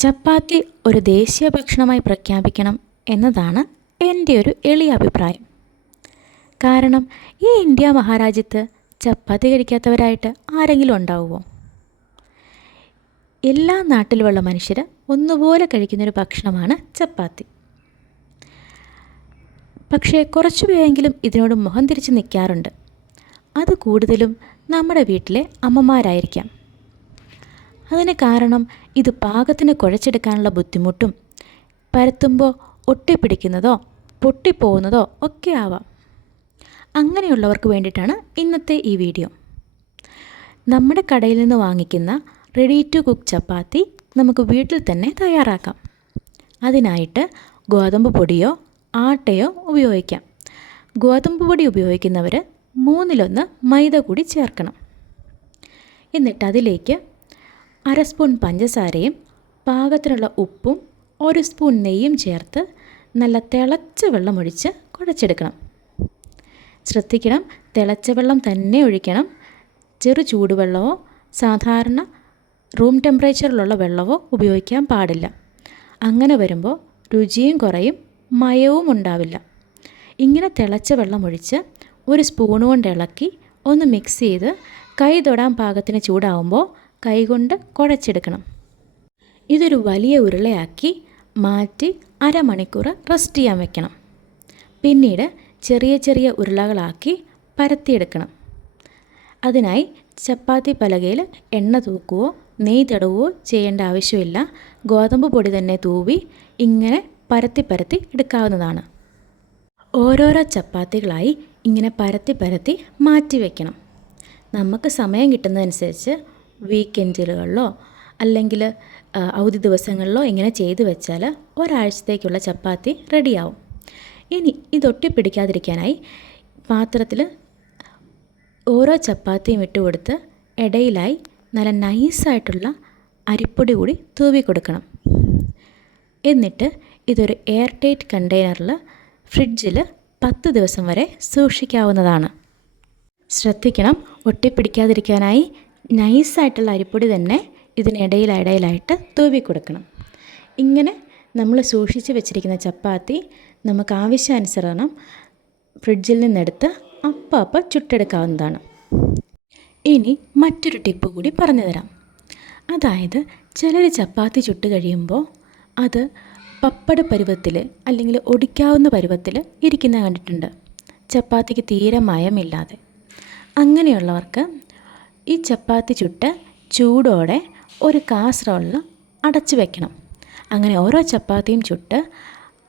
ചപ്പാത്തി ഒരു ദേശീയ ഭക്ഷണമായി പ്രഖ്യാപിക്കണം എന്നതാണ് എന്റെ ഒരു എളിയ അഭിപ്രായം. കാരണം ഈ ഇന്ത്യ മഹാരാജ്യത്ത് ചപ്പാത്തി കഴിക്കാത്തവരായിട്ട് ആരെങ്കിലും ഉണ്ടാവുമോ? എല്ലാ നാട്ടിലുമുള്ള മനുഷ്യർ ഒന്നുപോലെ കഴിക്കുന്നൊരു ഭക്ഷണമാണ് ചപ്പാത്തി. പക്ഷേ കുറച്ചു പേരെങ്കിലും ഇതിനോട് മുഖം തിരിച്ച് നിൽക്കാറുണ്ട് അത് കൂടുതലും നമ്മുടെ വീട്ടിലെ അമ്മമാരായിരിക്കാം. അതിന് കാരണം ഇത് പാകത്തിന് കുഴച്ചെടുക്കാനുള്ള ബുദ്ധിമുട്ടും പരത്തുമ്പോൾ ഒട്ടിപ്പിടിക്കുന്നതോ പൊട്ടിപ്പോകുന്നതോ ഒക്കെ ആവാം. അങ്ങനെയുള്ളവർക്ക് വേണ്ടിയിട്ടാണ് ഇന്നത്തെ ഈ വീഡിയോ. നമ്മുടെ കടയിൽ നിന്ന് വാങ്ങിക്കുന്ന റെഡി ടു കുക്ക് ചപ്പാത്തി നമുക്ക് വീട്ടിൽ തന്നെ തയ്യാറാക്കാം. അതിനായിട്ട് ഗോതമ്പ് പൊടിയോ ആട്ടയോ ഉപയോഗിക്കാം. ഗോതമ്പ് പൊടി ഉപയോഗിക്കുന്നവർ മൂന്നിലൊന്ന് മൈദ കൂടി ചേർക്കണം. എന്നിട്ട് അതിലേക്ക് അര സ്പൂൺ പഞ്ചസാരയും പാകത്തിനുള്ള ഉപ്പും ഒരു സ്പൂൺ നെയ്യും ചേർത്ത് നല്ല തിളച്ച വെള്ളം ഒഴിച്ച് കുഴച്ചെടുക്കണം. ശ്രദ്ധിക്കണം തിളച്ച വെള്ളം തന്നെ ഒഴിക്കണം. ചെറു ചൂടുവെള്ളമോ സാധാരണ റൂം ടെമ്പറേച്ചറിലുള്ള വെള്ളമോ ഉപയോഗിക്കാൻ പാടില്ല. അങ്ങനെ വരുമ്പോൾ രുചിയും കുറയും മയവും ഉണ്ടാവില്ല. ഇങ്ങനെ തിളച്ച വെള്ളം ഒഴിച്ച് ഒരു സ്പൂൺ കൊണ്ട് ഇളക്കി ഒന്ന് മിക്സ് ചെയ്ത് കൈ തൊടാൻ പാകത്തിന് ചൂടാവുമ്പോൾ കൈകൊണ്ട് കുഴച്ചെടുക്കണം ഇതൊരു വലിയ ഉരുളയാക്കി മാറ്റി അരമണിക്കൂർ റെസ്റ്റ് ചെയ്യാൻ വെക്കണം. പിന്നീട് ചെറിയ ചെറിയ ഉരുളകളാക്കി പരത്തിയെടുക്കണം. അതിനായി ചപ്പാത്തി പലകയിൽ എണ്ണ തൂക്കുകയോ നെയ് തടവുകയോ ചെയ്യേണ്ട ആവശ്യമില്ല. ഗോതമ്പ് പൊടി തന്നെ തൂവി ഇങ്ങനെ പരത്തി പരത്തി എടുക്കാവുന്നതാണ്. ഓരോരോ ചപ്പാത്തികളായി ഇങ്ങനെ പരത്തി പരത്തി മാറ്റി വയ്ക്കണം നമുക്ക് സമയം കിട്ടുന്നതനുസരിച്ച് വീക്കെൻഡുകളിലോ അല്ലെങ്കിൽ അവധി ദിവസങ്ങളിലോ ഇങ്ങനെ ചെയ്തു വെച്ചാൽ ഒരാഴ്ചത്തേക്കുള്ള ചപ്പാത്തി റെഡിയാവും. ഇനി ഇതൊട്ടിപ്പിടിക്കാതിരിക്കാനായി പാത്രത്തിൽ ഓരോ ചപ്പാത്തിയും ഇട്ട് കൊടുത്ത് ഇടയിലായി നല്ല നൈസായിട്ടുള്ള അരിപ്പൊടി കൂടി തൂവി കൊടുക്കണം. എന്നിട്ട് ഇതൊരു എയർ ടൈറ്റ് കണ്ടെയ്നറിൽ ഫ്രിഡ്ജിൽ പത്ത് ദിവസം വരെ സൂക്ഷിക്കാവുന്നതാണ്. ശ്രദ്ധിക്കണം ഒട്ടിപ്പിടിക്കാതിരിക്കാനായി നൈസായിട്ടുള്ള അരിപ്പൊടി തന്നെ ഇതിനിടയിൽ ഇടയിലായിട്ട് തൂവി കൊടുക്കണം. ഇങ്ങനെ നമ്മൾ സൂക്ഷിച്ച് വെച്ചിരിക്കുന്ന ചപ്പാത്തി നമുക്ക് ആവശ്യാനുസരണം ഫ്രിഡ്ജിൽ നിന്നെടുത്ത് അപ്പം അപ്പം ചുട്ടെടുക്കാവുന്നതാണ്. ഇനി മറ്റൊരു ടിപ്പ് കൂടി പറഞ്ഞു തരാം. അതായത് ചിലർ ചപ്പാത്തി ചുട്ട് കഴിയുമ്പോൾ അത് പപ്പട പരുവത്തിൽ അല്ലെങ്കിൽ ഒടിക്കാവുന്ന പരുവത്തിൽ ഇരിക്കുന്ന കണ്ടിട്ടുണ്ട്. ചപ്പാത്തിക്ക് തീരെ മയമില്ലാതെ. അങ്ങനെയുള്ളവർക്ക് ഈ ചപ്പാത്തി ചുട്ട് ചൂടോടെ ഒരു കാസറോളിൽ അടച്ചു വെക്കണം. അങ്ങനെ ഓരോ ചപ്പാത്തിയും ചുട്ട്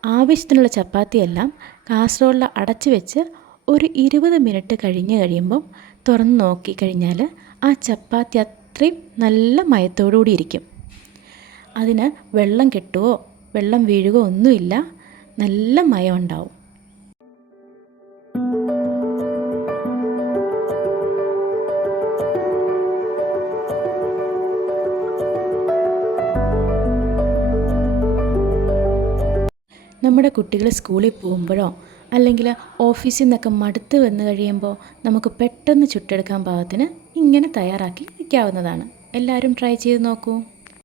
ആവശ്യത്തിനുള്ള ചപ്പാത്തിയെല്ലാം കാസറോളിൽ അടച്ചു വെച്ച് ഒരു ഇരുപത് മിനിറ്റ് കഴിഞ്ഞ് കഴിയുമ്പം തുറന്ന് നോക്കി കഴിഞ്ഞാൽ ആ ചപ്പാത്തി അത്രയും നല്ല മയത്തോടുകൂടി ഇരിക്കും. അതിന് വെള്ളം കെട്ടുവോ വെള്ളം വീഴുകയോ ഒന്നുമില്ല. നല്ല മയം ഉണ്ടാവും നമ്മുടെ കുട്ടികൾ സ്കൂളിൽ പോകുമ്പോഴോ അല്ലെങ്കിൽ ഓഫീസിൽ നിന്നൊക്കെ മടുത്ത് വന്നു കഴിയുമ്പോൾ നമുക്ക് പെട്ടെന്ന് ചുട്ടെടുക്കാൻ പാകത്തിന് ഇങ്ങനെ തയ്യാറാക്കി വയ്ക്കാവുന്നതാണ്. എല്ലാവരും ട്രൈ ചെയ്ത് നോക്കൂ.